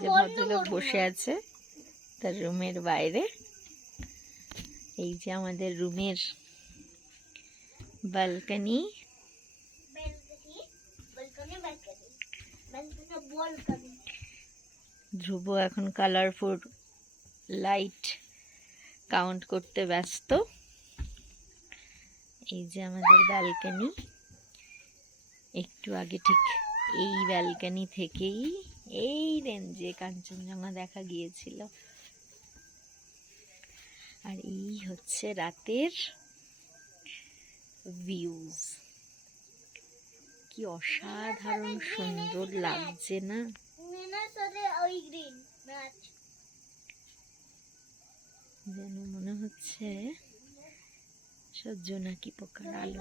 যে ভদ্রলোক বসে আছে তার রুমের বাইরে। এই যে আমাদের রুমের ব্যালকনি। ধ্রুব এখন কালারফুল লাইট কাউন্ট করতে ব্যস্ত। এই যে আমাদের ব্যালকনি। একটু আগে ঠিক এই ব্যালকনি থেকেই এই রেঞ্জে কাঞ্চনজঙ্ঘা দেখা গিয়েছিল। আর এই হচ্ছে রাতের ভিউজ। কি অসাধারণ সুন্দর লাগছে না? যেন মনে হচ্ছে সব জোনাকি পোকার আলো।